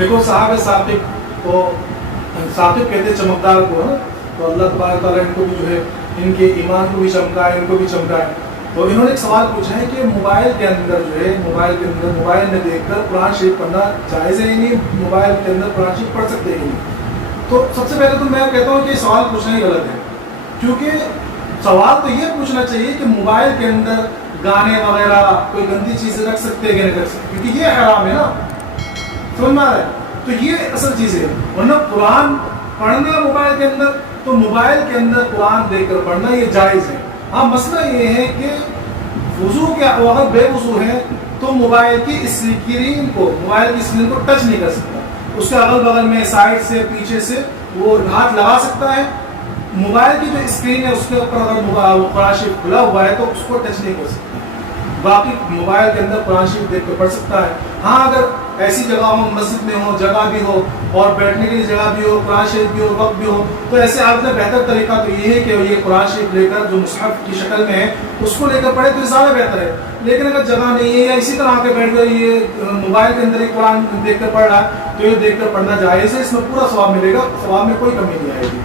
دیکھو صحابہ ثاقب کو ثاقب کہتے ہیں چمکدار کو ہے نا، تو اللہ تبارک تعالیٰ ان کو بھی جو ہے ان کے ایمان کو بھی چمکائے، ان کو بھی چمکائے. تو انہوں نے ایک سوال پوچھا ہے کہ موبائل کے اندر جو ہے موبائل میں دیکھ کر قرآن شریف پڑھنا جائز ہے یا نہیں، موبائل کے اندر قرآن شریف پڑھ سکتے ہیں نہیں. تو سب سے پہلے تو میں کہتا ہوں کہ سوال پوچھنا ہی غلط ہے، کیونکہ سوال تو یہ پوچھنا چاہیے کہ موبائل کے اندر گانے وغیرہ کوئی گندی چیزیں رکھ سکتے ہیں کہ نہیں رکھ سکتے، کیونکہ یہ حرام ہے نا، سمجھ میں آ رہا ہے. تو یہ اصل چیز ہے. ورنہ قرآن پڑھنا موبائل کے اندر، تو موبائل کے اندر قرآن دیکھ کر پڑھنا یہ جائز ہے. ہاں مسئلہ یہ ہے کہ وضو کے وقت بے وضو ہے تو موبائل کی اسکرین کو ٹچ نہیں کر سکتا، اس کے اگل بغل میں سائڈ سے پیچھے سے وہ ہاتھ لگا سکتا ہے. موبائل کی جو اسکرین ہے اس کے اوپر اگر قرآن شریف کھلا ہوا ہے تو اس کو ٹچ نہیں کر سکتا. باقی موبائل کے اندر قرآن شریف دیکھ کے پڑھ سکتا ہے. ہاں اگر ایسی جگہ ہو، مسجد میں ہو، جگہ بھی ہو اور بیٹھنے کے لیے جگہ بھی ہو، قرآن شریف بھی ہو، وقت بھی ہو، تو ایسے حالت میں بہتر طریقہ تو یہ ہے کہ یہ قرآن شریف لے کر جو مصحف کی شکل میں ہے اس کو لے کر پڑھے تو زیادہ بہتر ہے. لیکن اگر جگہ نہیں ہے یا اسی طرح آ کے بیٹھ کر یہ موبائل کے اندر ہی قرآن دیکھ کر پڑھ رہا ہے تو یہ دیکھ کر پڑھنا جائز ہے، اس میں پورا ثواب ملے گا، ثواب میں کوئی کمی نہیں آئے گی.